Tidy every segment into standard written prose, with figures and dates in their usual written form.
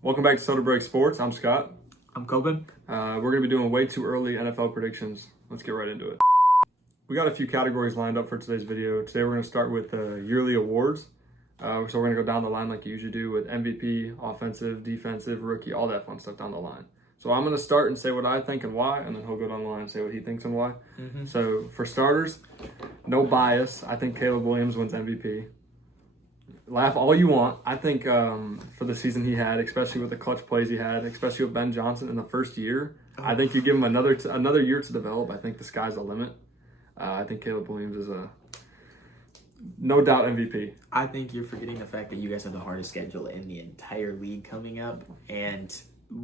Welcome back to Soda Break Sports. I'm Scott. I'm Coben. We're going to be doing way too early NFL predictions. Let's get right into it. We got a few categories lined up for today's video. Today we're going to start with yearly awards. So we're going to go down the line like you usually do with MVP, offensive, defensive, rookie, all that fun stuff down the line. So I'm going to start and say what I think and why, and then he'll go down the line and say what he thinks and why. So for starters, no bias. I think Caleb Williams wins MVP. Laugh all you want. I think for the season he had, especially with the clutch plays he had, especially with Ben Johnson in the first year, I think you give him another year to develop. I think the sky's the limit. I think Caleb Williams is a no doubt MVP. I think you're forgetting the fact that you guys have the hardest schedule in the entire league coming up, and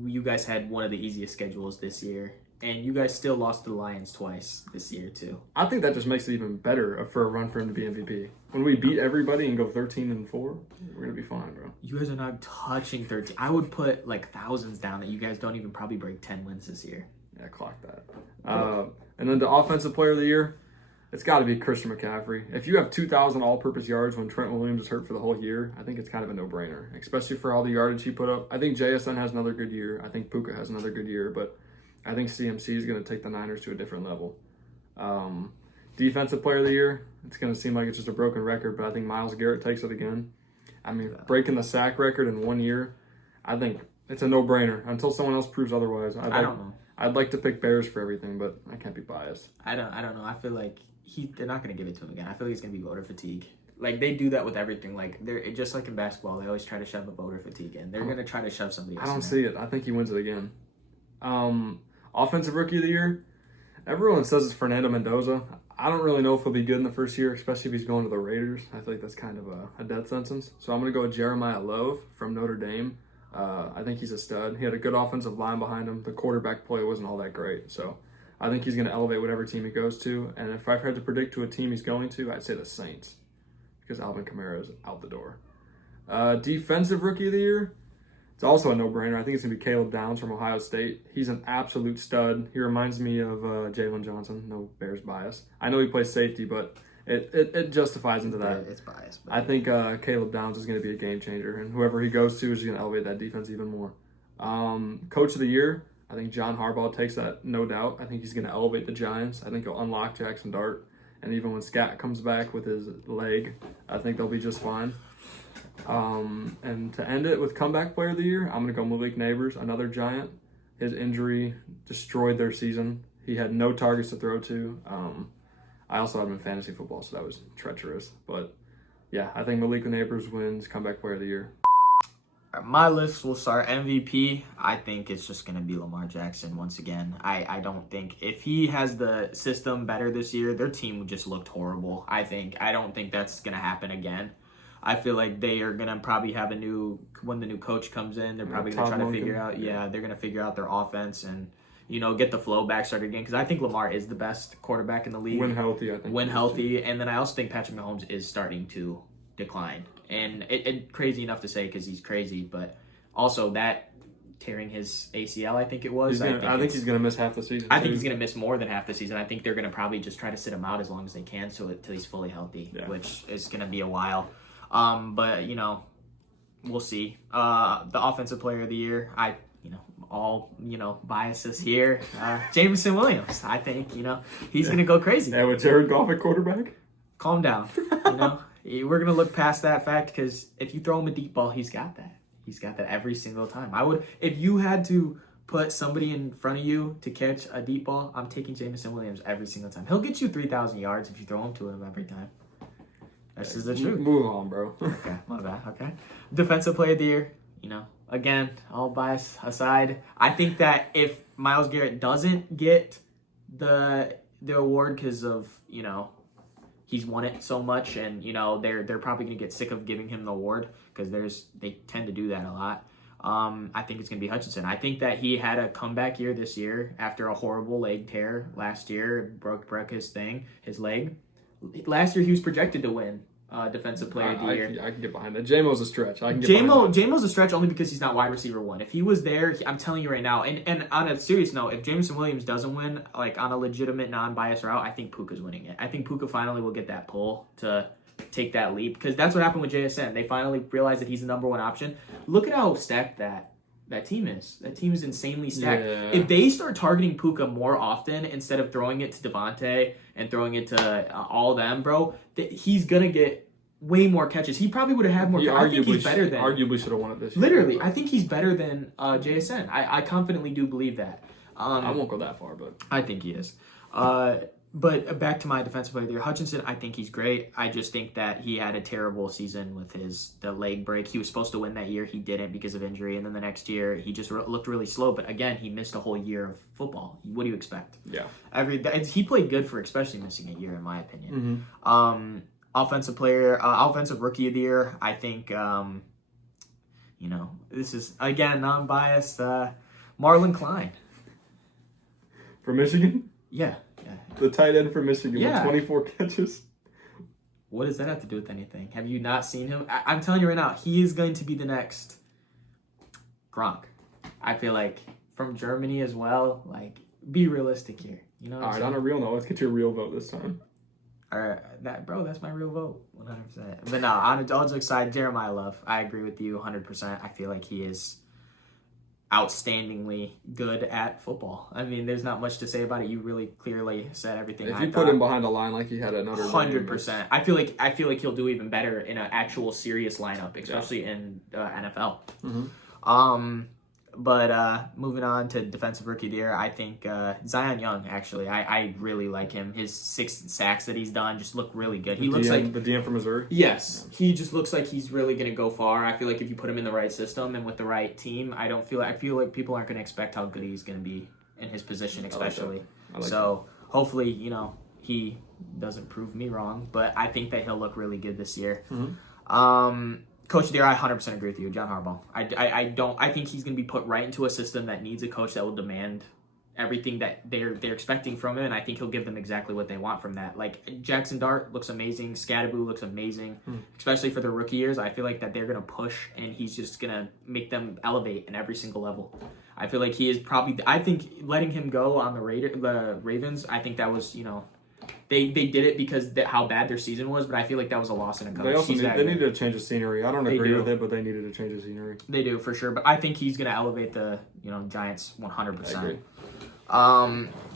you guys had one of the easiest schedules this year, and you guys still lost to the Lions twice this year too. I think that just makes it even better for a run for him to be MVP. When we beat everybody and go 13-4, we're gonna be fine, bro. You guys are not touching 13. I would put like thousands down that you guys don't even probably break 10 wins this year. Yeah, clock that. And then the offensive player of the year, it's got to be Christian McCaffrey. If you have 2,000 all-purpose yards when Trent Williams is hurt for the whole year, I think it's kind of a no-brainer, especially for all the yardage he put up. I think JSN has another good year. I think Puka has another good year, but I think CMC is going to take the Niners to a different level. Defensive player of the year, it's going to seem like it's just a broken record, but I think Myles Garrett takes it again. I mean, breaking the sack record in 1 year, I think it's a no-brainer until someone else proves otherwise. I don't know. I'd like to pick Bears for everything, but I can't be biased. I don't know. I feel like they're not going to give it to him again. I feel like it's going to be voter fatigue. Like, they do that with everything. Like, they're just like in basketball, they always try to shove a voter fatigue in. They're going to try to shove somebody else I don't see it. I think he wins it again. Offensive rookie of the year, everyone says it's Fernando Mendoza. I don't really know if he'll be good in the first year, especially if he's going to the Raiders. I feel like that's kind of a death sentence. So I'm going to go with Jeremiah Love from Notre Dame. I think he's a stud. He had a good offensive line behind him. The quarterback play wasn't all that great. So I think he's going to elevate whatever team he goes to. And if I've had to predict to a team he's going to, I'd say the Saints because Alvin Kamara is out the door. Defensive rookie of the year, it's also a no-brainer. I think it's going to be Caleb Downs from Ohio State. He's an absolute stud. He reminds me of Jalen Johnson. No Bears bias. I know he plays safety, but it justifies into that. It's biased. I think Caleb Downs is going to be a game changer, and whoever he goes to is going to elevate that defense even more. Coach of the year, I think John Harbaugh takes that, no doubt. I think he's going to elevate the Giants. I think he'll unlock Jackson Dart, and even when Scat comes back with his leg, I think they'll be just fine. And to end it with comeback player of the year, I'm going to go Malik Neighbors, another Giant. His injury destroyed their season. He had no targets to throw to. I also had him in fantasy football, so that was treacherous. But yeah, I think Malik Neighbors wins comeback player of the year. My list will start MVP. I think it's just going to be Lamar Jackson once again. I don't think if he has the system better this year, their team just looked horrible. I don't think that's going to happen again. I feel like they are going to probably have when the new coach comes in, they're probably going to try to figure out, they're going to figure out their offense and, get the flow back started again. Because I think Lamar is the best quarterback in the league. When healthy, I think. When healthy. And then I also think Patrick Mahomes is starting to decline. And it crazy enough to say because he's crazy, but also that tearing his ACL, I think it was. I think he's going to miss half the season. I think he's going to miss more than half the season. I think they're going to probably just try to sit him out as long as they can until he's fully healthy, which is going to be a while. But, we'll see. The offensive player of the year, biases here. Jameson Williams, I think, he's going to go crazy. Yeah, with Jared Goff at quarterback? Calm down. We're going to look past that fact because if you throw him a deep ball, he's got that. He's got that every single time. If you had to put somebody in front of you to catch a deep ball, I'm taking Jameson Williams every single time. He'll get you 3,000 yards if you throw him to him every time. This is the truth. Move on, bro. Okay, my bad. Okay. Defensive player of the year, again, all bias aside, I think that if Myles Garrett doesn't get the award because of, he's won it so much and, they're probably going to get sick of giving him the award because they tend to do that a lot. I think it's going to be Hutchinson. I think that he had a comeback year this year after a horrible leg tear last year, broke his leg. Last year, he was projected to win Defensive Player of the Year. I can get behind that. J-Mo's a stretch. J-Mo's a stretch only because he's not wide receiver one. If he was there, I'm telling you right now, and on a serious note, if Jameson Williams doesn't win, like on a legitimate, non-biased route, I think Puka's winning it. I think Puka finally will get that pull to take that leap because that's what happened with JSN. They finally realized that he's the number one option. Look at how stacked that That team is. That team is insanely stacked. Yeah. If they start targeting Puka more often instead of throwing it to Devontae and throwing it to all them, bro, he's gonna get way more catches. He probably would have had more. I think he's better than. Arguably should have won it this year. Literally, I think he's better than JSN. I confidently do believe that. I won't go that far, but I think he is. But back to my defensive player there, Hutchinson, I think he's great. I just think that he had a terrible season with the leg break. He was supposed to win that year. He didn't because of injury. And then the next year, he just looked really slow. But again, he missed a whole year of football. What do you expect? Yeah. He played good for especially missing a year, in my opinion. Mm-hmm. Offensive rookie of the year, I think, this is, again, non-biased, Marlon Klein. For Michigan? Yeah. The tight end for Michigan with 24 catches. What does that have to do with anything? Have you not seen him? I'm telling you right now, he is going to be the next Gronk. I feel like from Germany as well. Like, be realistic here. You know what All right, on a real note, let's get your real vote this time. All right, that's my real vote, 100%. But no, on a joke side, Jeremiah Love, I agree with you 100%. I feel like he is outstandingly good at football. I mean, there's not much to say about it. You really clearly said everything. If you put him behind a line like he had another 100%. I feel like he'll do even better in an actual serious lineup, especially in NFL. Mm-hmm. But moving on to defensive rookie of the year, I think Zion Young, actually. I really like him. His 6 sacks that he's done just look really good. He looks like the DM from Missouri? Yes. He just looks like he's really going to go far. I feel like if you put him in the right system and with the right team, I feel like people aren't going to expect how good he's going to be in his position, especially. Hopefully, he doesn't prove me wrong, but I think that he'll look really good this year. Mm-hmm. Coach of the year, I 100% agree with you, John Harbaugh. I think he's going to be put right into a system that needs a coach that will demand everything that they're expecting from him, and I think he'll give them exactly what they want from that. Like, Jackson Dart looks amazing, Scadaboo looks amazing, especially for their rookie years. I feel like that they're going to push, and he's just going to make them elevate in every single level. I feel like he is probably, I think letting him go on the Ravens, I think that was, They did it because how bad their season was, but I feel like that was a loss in a coach. They also needed a change of scenery. I don't agree with it, but they needed a change of scenery. They do, for sure. But I think he's going to elevate the Giants 100%. I agree.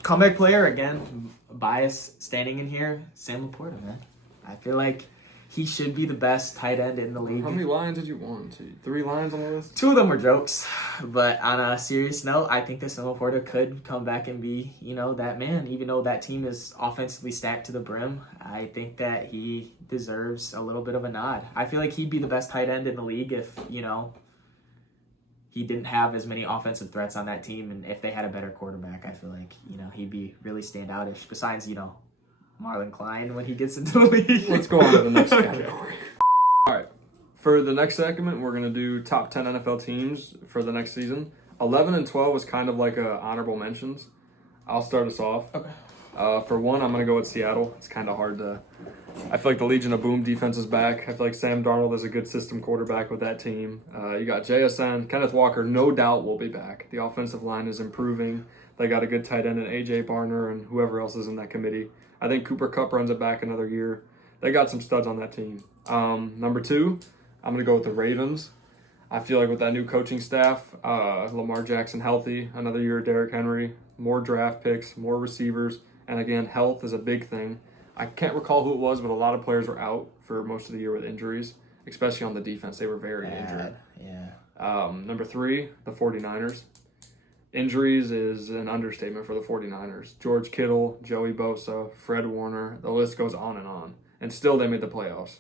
Comeback player, again, bias standing in here, Sam Laporta, man. I feel like he should be the best tight end in the league. How many lines did you want? 3 lines on the list? 2 of them were jokes. But on a serious note, I think that Sam Laporta could come back and be, that man. Even though that team is offensively stacked to the brim, I think that he deserves a little bit of a nod. I feel like he'd be the best tight end in the league if, he didn't have as many offensive threats on that team. And if they had a better quarterback, I feel like, he'd be really standoutish. Besides, Marlon Klein when he gets into the league. Let's go on to the next category. All right. For the next segment, we're going to do top 10 NFL teams for the next season. 11 and 12 was kind of like honorable mentions. I'll start us off. Okay. For one, I'm going to go with Seattle. It's kind of hard to... I feel like the Legion of Boom defense is back. I feel like Sam Darnold is a good system quarterback with that team. You got JSN. Kenneth Walker, no doubt, will be back. The offensive line is improving. They got a good tight end in A.J. Barner and whoever else is in that committee. I think Cooper Kupp runs it back another year. They got some studs on that team. Number 2, I'm going to go with the Ravens. I feel like with that new coaching staff, Lamar Jackson healthy, another year of Derrick Henry, more draft picks, more receivers, and again, health is a big thing. I can't recall who it was, but a lot of players were out for most of the year with injuries, especially on the defense. They were very injured. Yeah. Number 3, the 49ers. Injuries is an understatement for the 49ers. George Kittle, Joey Bosa, Fred Warner, the list goes on. And still they made the playoffs.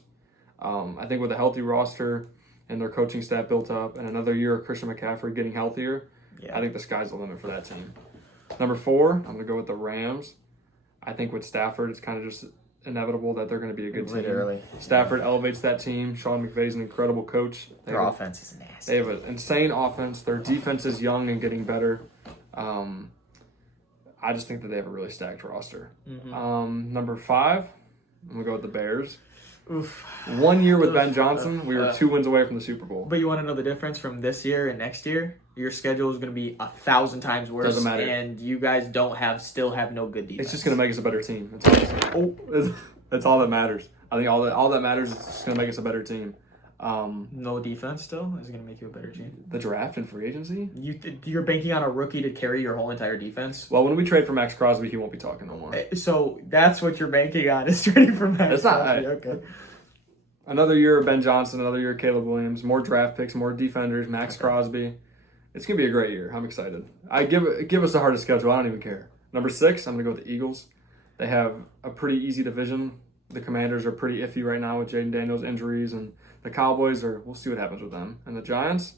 I think with a healthy roster and their coaching staff built up and another year of Christian McCaffrey getting healthier, I think the sky's the limit for that team. Number 4, I'm going to go with the Rams. I think with Stafford, it's kind of just inevitable that they're going to be a good team. Stafford elevates that team. Sean McVay's an incredible coach. Their offense is nasty. They have an insane offense. Their defense is young and getting better. I just think that they have a really stacked roster. Mm-hmm. Number 5, I'm going to go with the Bears. Oof. 1 year with Ben Johnson, we were 2 wins away from the Super Bowl. But you want to know the difference from this year and next year? Your schedule is going to be 1,000 times worse. Doesn't matter. And you guys still have no good defense. It's just going to make us a better team. That's all that matters. I think all that matters is it's just going to make us a better team. No defense still is going to make you a better team. The draft and free agency. You're banking on a rookie to carry your whole entire defense. Well, when we trade for Max Crosby, he won't be talking no more. So that's what you're banking on is trading for Max. It's not. Crosby. Okay. Another year of Ben Johnson, another year of Caleb Williams, more draft picks, more defenders, Max Crosby. It's gonna be a great year. I'm excited. I give us the hardest schedule. I don't even care. Number 6, I'm gonna go with the Eagles. They have a pretty easy division. The Commanders are pretty iffy right now with Jaden Daniels injuries, and the Cowboys are. We'll see what happens with them. And the Giants.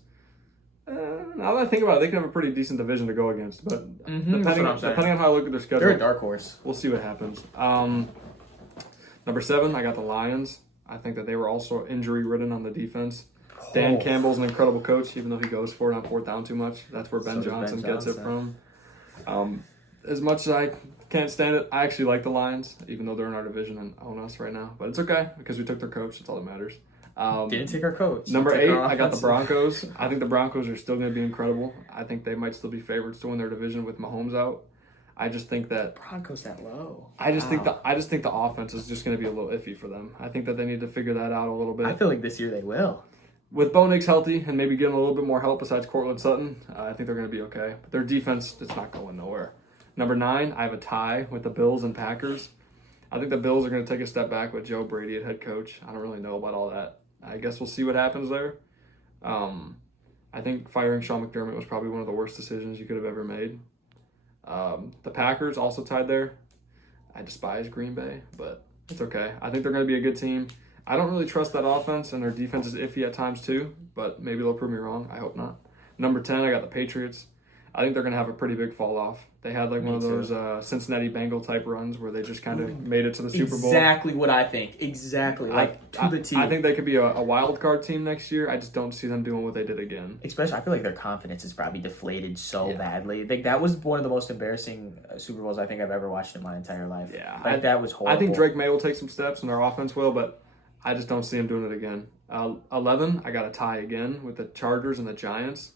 Now that I think about it, they can have a pretty decent division to go against. But depending on how I look at their schedule, they're a dark horse. We'll see what happens. Number 7, I got the Lions. I think that they were also injury-ridden on the defense. Dan Campbell's an incredible coach, even though he goes for it on 4th down too much. That's where Ben Johnson gets it from. As much as I can't stand it, I actually like the Lions, even though they're in our division and own us right now. But it's okay, because we took their coach. That's all that matters. Didn't take our coach. Number 8, I got the Broncos. I think the Broncos are still going to be incredible. I think they might still be favorites to win their division with Mahomes out. I just think that Broncos that low. I just think the offense is just going to be a little iffy for them. I think that they need to figure that out a little bit. I feel like this year they will. With Bo Nix healthy and maybe getting a little bit more help besides Cortland Sutton, I think they're going to be okay. But their defense, it's not going nowhere. Number 9, I have a tie with the Bills and Packers. I think the Bills are going to take a step back with Joe Brady at head coach. I don't really know about all that. I guess we'll see what happens there. I think firing Sean McDermott was probably one of the worst decisions you could have ever made. The Packers also tied there. I despise Green Bay, but it's okay. I think they're going to be a good team. I don't really trust that offense, and their defense is iffy at times too, but maybe they'll prove me wrong. I hope not. Number 10, I got the Patriots. I think they're going to have a pretty big fall off. They had like one of those Cincinnati Bengal type runs where they just kind of made it to the Super Bowl. Exactly what I think. Exactly. To the team. I think they could be a wild card team next year. I just don't see them doing what they did again. Especially, I feel like their confidence is probably deflated so badly. Like that was one of the most embarrassing Super Bowls I think I've ever watched in my entire life. Yeah. That was horrible. I think Drake May will take some steps and their offense will, but I just don't see him doing it again. 11, I got a tie again with the Chargers and the Giants.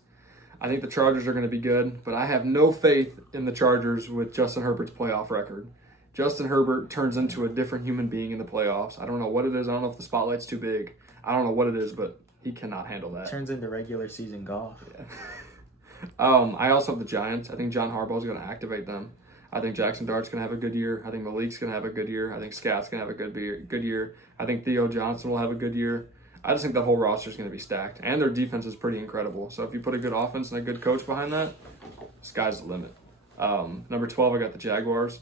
I think the Chargers are going to be good, but I have no faith in the Chargers with Justin Herbert's playoff record. Justin Herbert turns into a different human being in the playoffs. I don't know what it is. I don't know if the spotlight's too big. I don't know what it is, but he cannot handle that. Turns into regular season golf. Yeah. I also have the Giants. I think John Harbaugh is going to activate them. I think Jackson Dart's going to have a good year. I think Malik's going to have a good year. I think Scott's going to have a good year. I think Theo Johnson will have a good year. I just think the whole roster is going to be stacked. And their defense is pretty incredible. So if you put a good offense and a good coach behind that, sky's the limit. Number 12, I got the Jaguars.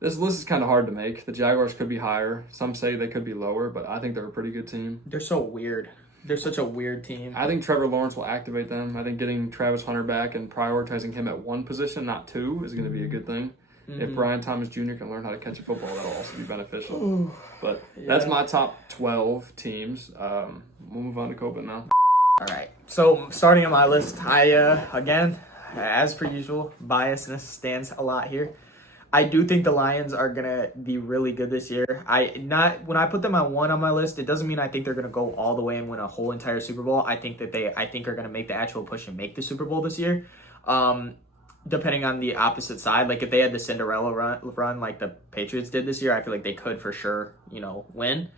This list is kind of hard to make. The Jaguars could be higher. Some say they could be lower, but I think they're a pretty good team. They're so weird. They're such a weird team. I think Trevor Lawrence will activate them. I think getting Travis Hunter back and prioritizing him at one position, not two, is going to be a good thing. Mm-hmm. If Brian Thomas Jr. can learn how to catch a football, that'll also be beneficial. But that's my top 12 teams. We'll move on to Copen now. All right. So starting on my list, I, again, as per usual, biasness stands a lot here. I do think the Lions are going to be really good this year. When I put them at 1 on my list, it doesn't mean I think they're going to go all the way and win a whole entire Super Bowl. I think that they are going to make the actual push and make the Super Bowl this year. Depending on the opposite side, like if they had the Cinderella run like the Patriots did this year, I feel like they could for sure, win.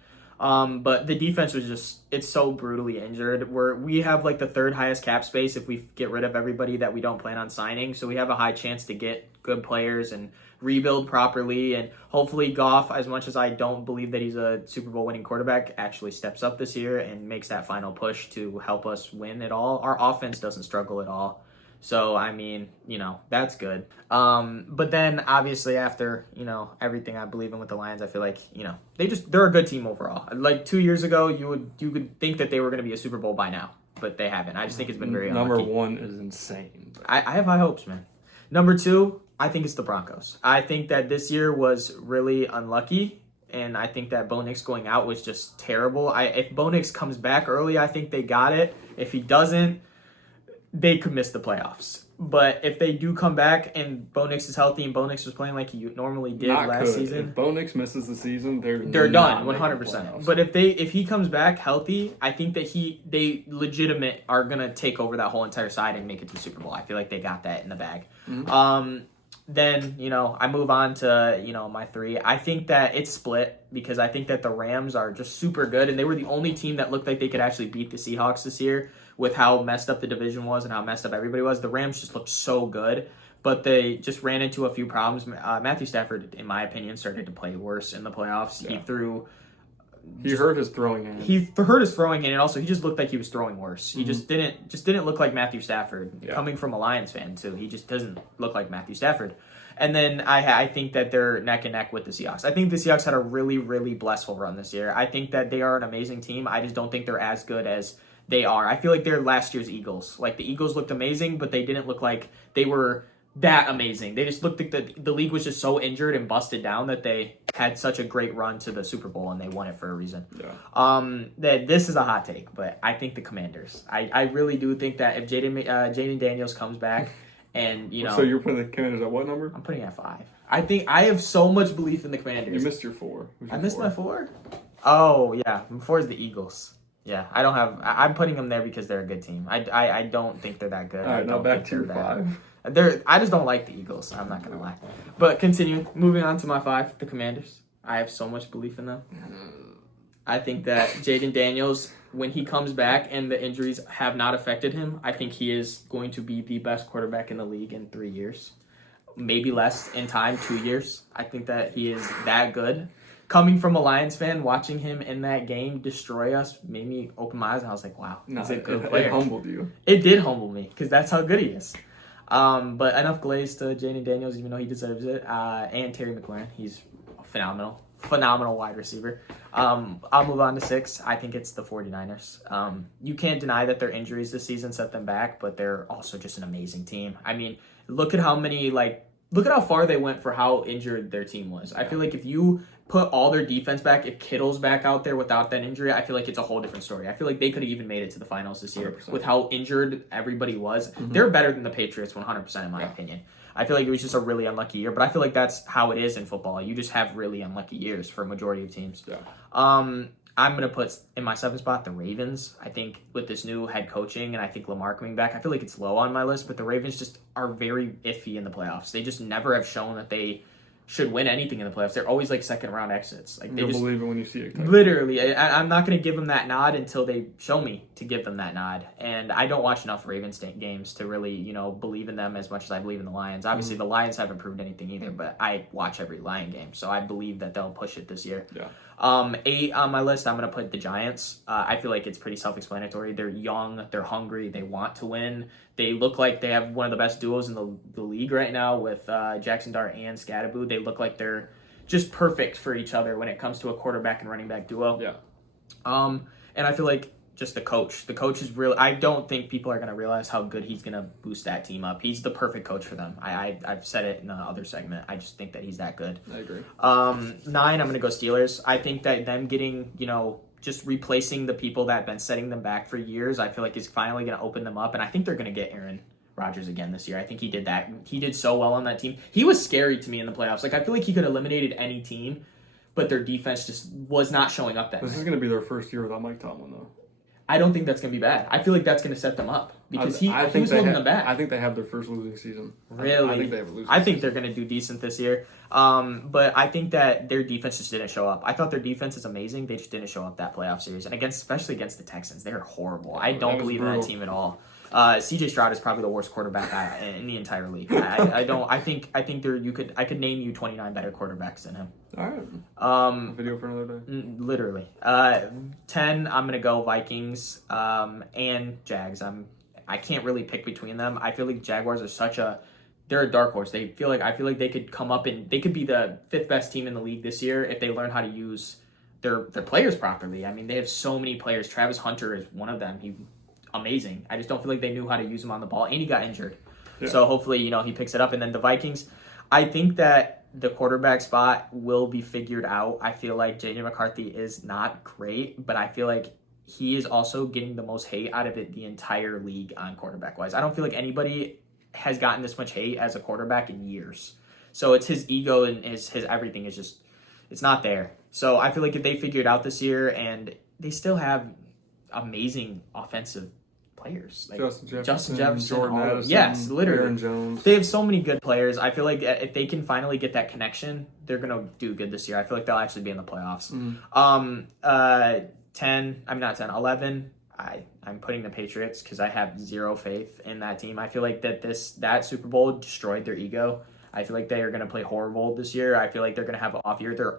But the defense was it's so brutally injured. We have like the 3rd highest cap space if we get rid of everybody that we don't plan on signing. So we have a high chance to get good players and rebuild properly. And hopefully Goff, as much as I don't believe that he's a Super Bowl winning quarterback, actually steps up this year and makes that final push to help us win it all. Our offense doesn't struggle at all. So, I mean, that's good. But then, obviously, after, everything I believe in with the Lions, I feel like, they're a good team overall. Like 2 years ago, you would think that they were going to be a Super Bowl by now, but they haven't. I just think it's been very unlucky. Number 1 is insane. I have high hopes, man. Number 2, I think it's the Broncos. I think that this year was really unlucky, and I think that Bo Nix going out was just terrible. If Bo Nix comes back early, I think they got it. If he doesn't, they could miss the playoffs. But if they do come back and Bo Nix is healthy and Bo Nix was playing like he normally did last season. If Bo Nix misses the season, they're done 100%. But if he comes back healthy, I think that they legitimate are gonna take over that whole entire side and make it to the Super Bowl. I feel like they got that in the bag. Mm-hmm. then, I move on to, my 3. I think that it's split because I think that the Rams are just super good, and they were the only team that looked like they could actually beat the Seahawks this year with how messed up the division was and how messed up everybody was. The Rams just looked so good, but they just ran into a few problems. Matthew Stafford, in my opinion, started to play worse in the playoffs. Yeah. He hurt his throwing hand. He hurt his throwing hand, and also he just looked like he was throwing worse. He just didn't look like Matthew Stafford. Yeah. Coming from a Lions fan too, he just doesn't look like Matthew Stafford. And then I think that they're neck and neck with the Seahawks. I think the Seahawks had a really, really blissful run this year. I think that they are an amazing team. I just don't think they're as good as they are. I feel like they're last year's Eagles. Like, the Eagles looked amazing, but they didn't look like they were that amazing. They just looked like the league was just so injured and busted down that they had such a great run to the Super Bowl, and they won it for a reason. Yeah. That this is a hot take, but I think the Commanders. I really do think that if Jaden Daniels comes back, and So you're putting the Commanders at what number? I'm putting it at 5. I think I have so much belief in the Commanders. You missed your 4. I missed my 4. Oh yeah, 4 is the Eagles. Yeah, I don't have. I'm putting them there because they're a good team. I don't think they're that good. All right, now back to your 5. I just don't like the Eagles. I'm not gonna lie. But continue. Moving on to my 5, the Commanders. I have so much belief in them. I think that Jaden Daniels, when he comes back and the injuries have not affected him, I think he is going to be the best quarterback in the league in 3 years. Maybe less in time, 2 years. I think that he is that good. Coming from a Lions fan, watching him in that game destroy us made me open my eyes, and I was like, wow, he's a good player. It humbled you. It did humble me because that's how good he is. But enough glaze to Jaden Daniels, even though he deserves it. And Terry McLaurin, he's phenomenal wide receiver. I'll move on to 6. I think it's the 49ers. You can't deny that their injuries this season set them back, but they're also just an amazing team. I mean, look at how far they went for how injured their team was. I feel like if you put all their defense back, if Kittle's back out there without that injury, I feel like it's a whole different story. I feel like they could have even made it to the finals this year 100%. with how injured everybody was. They're better than the Patriots 100% in my opinion. I feel like it was just a really unlucky year, but I feel like that's how it is in football. You just have really unlucky years for a majority of teams. Yeah. I'm going to put in my 7th spot the Ravens. I think with this new head coaching and I think Lamar coming back, I feel like it's low on my list, but the Ravens just are very iffy in the playoffs. They just never have shown that they should win anything in the playoffs. They're always like second round exits. Like You'll believe it when you see it. Literally, I'm not going to give them that nod until they show me to give them that nod. And I don't watch enough Ravens games to really, believe in them as much as I believe in the Lions. Obviously, the Lions haven't proved anything either, but I watch every Lion game, so I believe that they'll push it this year. Yeah. 8 on my list, I'm going to put the Giants. I feel like it's pretty self-explanatory. They're young, they're hungry, they want to win. They look like they have one of the best duos in the league right now with Jackson Dart and Scatterboo. They look like they're just perfect for each other when it comes to a quarterback and running back duo. Yeah. And I feel like just the coach. The coach is really. I don't think people are going to realize how good he's going to boost that team up. He's the perfect coach for them. I've said it in the other segment. I just think that he's that good. I agree. 9, I'm going to go Steelers. I think that them getting, just replacing the people that have been setting them back for years, I feel like is finally going to open them up. And I think they're going to get Aaron Rodgers again this year. I think he did that. He did so well on that team. He was scary to me in the playoffs. Like, I feel like he could have eliminated any team, but their defense just was not showing up that This night. is going to be their first year without Mike Tomlin, though. I don't think that's going to be bad. I feel like that's going to set them up because he was holding them back. I think they have their first losing season. Really? I think they have a losing I think season. they're going to do decent this year. But I think that their defense just didn't show up. I thought their defense is amazing. They just didn't show up that playoff series. And especially against the Texans, they're horrible. I don't believe in that team at all. CJ Stroud is probably the worst quarterback in the entire league. I don't. I think I could name you 29 better quarterbacks than him. All right. Video for another day. Literally. 10. I'm gonna go Vikings. And Jags. I can't really pick between them. I feel like Jaguars are they're a dark horse. I feel like they could come up and they could be the 5th best team in the league this year if they learn how to use their players properly. I mean, they have so many players. Travis Hunter is one of them. Amazing. I just don't feel like they knew how to use him on the ball, and he got injured. Yeah. So hopefully, he picks it up. And then the Vikings, I think that the quarterback spot will be figured out. I feel like J.J. McCarthy is not great, but I feel like he is also getting the most hate out of the entire league on quarterback-wise. I don't feel like anybody has gotten this much hate as a quarterback in years. So it's his ego and his everything is just, it's not there. So I feel like if they figure it out this year, and they still have amazing offensive players. Like Justin Jefferson, Jordan Addison, yes, literally. Aaron Jones. They have so many good players. I feel like if they can finally get that connection, they're gonna do good this year. I feel like they'll actually be in the playoffs. 11. I'm putting the Patriots because I have zero faith in that team. I feel like that Super Bowl destroyed their ego. I feel like they are going to play horrible this year. I feel like they're going to have an off year.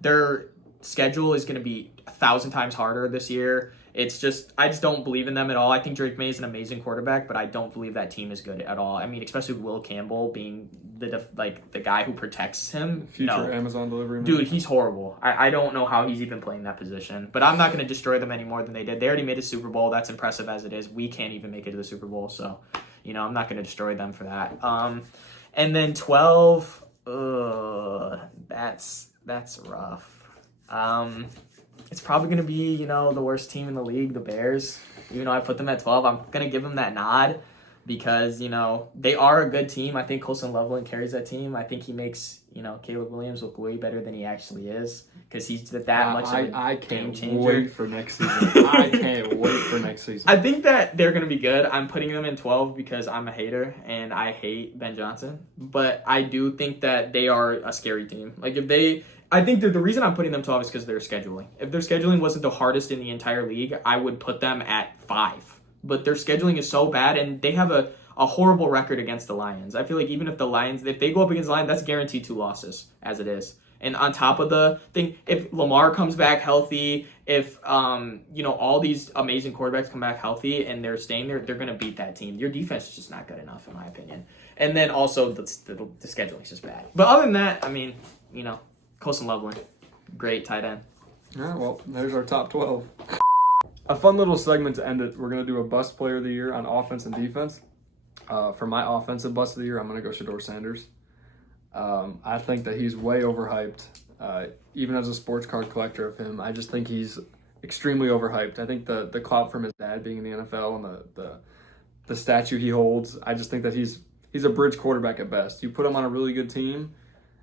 Their schedule is going to be 1,000 times harder this year. I just don't believe in them at all. I think Drake May is an amazing quarterback, but I don't believe that team is good at all. I mean, especially Will Campbell being the guy who protects him. Future Amazon delivery man. Dude, he's horrible. I don't know how he's even playing that position. But I'm not going to destroy them any more than they did. They already made a Super Bowl. That's impressive as it is. We can't even make it to the Super Bowl. So, I'm not going to destroy them for that. And then 12, that's rough. It's probably going to be, the worst team in the league, the Bears. Even though I put them at 12, I'm going to give them that nod because, they are a good team. I think Colson Loveland carries that team. I think he makes, Caleb Williams look way better than he actually is because he's that much of a game changer. Wait for next season. I can't wait for next season. I think that they're going to be good. I'm putting them in 12 because I'm a hater and I hate Ben Johnson. But I do think that they are a scary team. I think that the reason I'm putting them 12 is because of their scheduling. If their scheduling wasn't the hardest in the entire league, I would put them at 5. But their scheduling is so bad, and they have a horrible record against the Lions. I feel like even if they go up against the Lions, that's guaranteed 2 losses, as it is. And on top of the thing, if Lamar comes back healthy, if all these amazing quarterbacks come back healthy and they're staying there, they're going to beat that team. Your defense is just not good enough, in my opinion. And then also the scheduling is just bad. But other than that, I mean, Colson Loveland, great tight end. All right, well, there's our top 12. A fun little segment to end it. We're going to do a bust player of the year on offense and defense. For my offensive bust of the year, I'm going to go Shedeur Sanders. I think that he's way overhyped. Even as a sports card collector of him, I just think he's extremely overhyped. I think the clout from his dad being in the NFL and the statue he holds, I just think that he's a bridge quarterback at best. You put him on a really good team,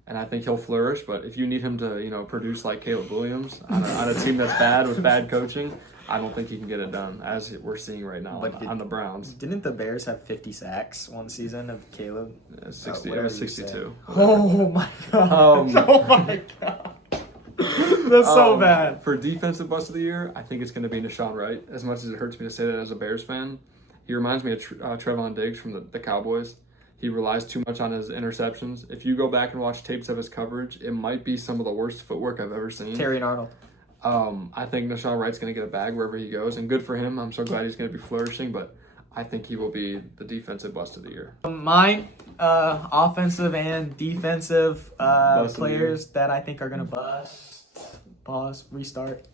and I think he'll flourish. But if you need him to, produce like Caleb Williams on a team that's bad with bad coaching, I don't think he can get it done, as we're seeing right now on the Browns. Didn't the Bears have 50 sacks one season of Caleb? 62. Oh, my God. Oh, my God. That's so bad. For defensive bust of the year, I think it's going to be Nahshon Wright. As much as it hurts me to say that as a Bears fan, he reminds me of Trevon Diggs from the Cowboys. He relies too much on his interceptions. If you go back and watch tapes of his coverage, it might be some of the worst footwork I've ever seen. Terry and Arnold. I think Nahshon Wright's going to get a bag wherever he goes, and good for him. I'm so glad he's going to be flourishing, but I think he will be the defensive bust of the year. Mine, offensive and defensive players that I think are going to bust. Pause, restart.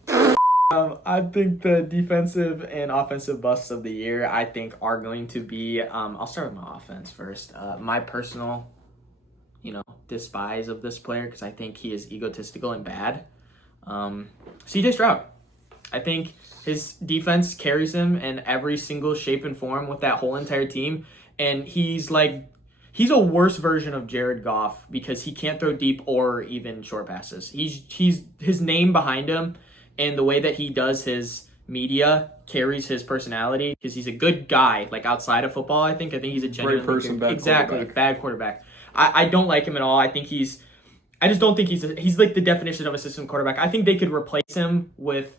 I think the defensive and offensive busts of the year, I think, are going to be, I'll start with my offense first. My personal, despise of this player, because I think he is egotistical and bad. CJ Stroud. I think his defense carries him in every single shape and form with that whole entire team. And he's a worse version of Jared Goff because he can't throw deep or even short passes. He's his name behind him and the way that he does his media carries his personality because he's a good guy, outside of football. I think he's a genuine person, bad quarterback. I don't like him at all. I just don't think he's like the definition of a system quarterback. I think they could replace him with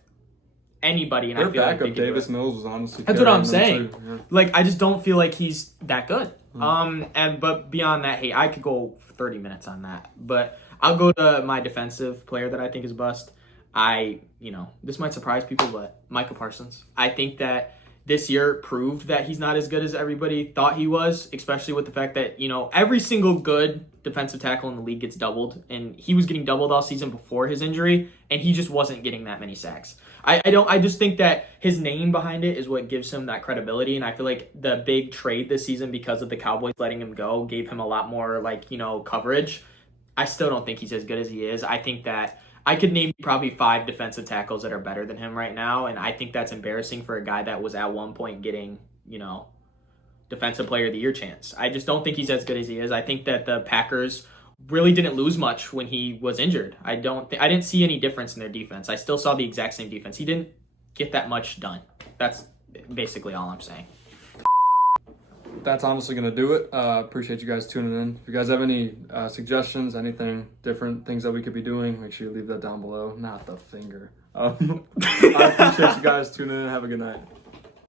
anybody, and their I feel backup like Davis Mills was honestly. That's what I'm saying. Yeah. I just don't feel like he's that good. But beyond that, hey, I could go 30 minutes on that. But I'll go to my defensive player that I think is bust. This might surprise people, but Micah Parsons. I think that this year proved that he's not as good as everybody thought he was, especially with the fact that, every single good defensive tackle in the league gets doubled, and he was getting doubled all season before his injury, and he just wasn't getting that many sacks. I just think that his name behind it is what gives him that credibility, and I feel like the big trade this season because of the Cowboys letting him go gave him a lot more, coverage. I still don't think he's as good as he is. I think that I could name probably 5 defensive tackles that are better than him right now, and I think that's embarrassing for a guy that was at one point getting, defensive player of the year chance. I just don't think he's as good as he is. I think that the Packers really didn't lose much when he was injured. I didn't see any difference in their defense. I still saw the exact same defense. He didn't get that much done. That's basically all I'm saying. That's honestly going to do it. Appreciate you guys tuning in. If you guys have any suggestions, anything different, things that we could be doing, make sure you leave that down below. Not the finger. I appreciate you guys tuning in. Have a good night.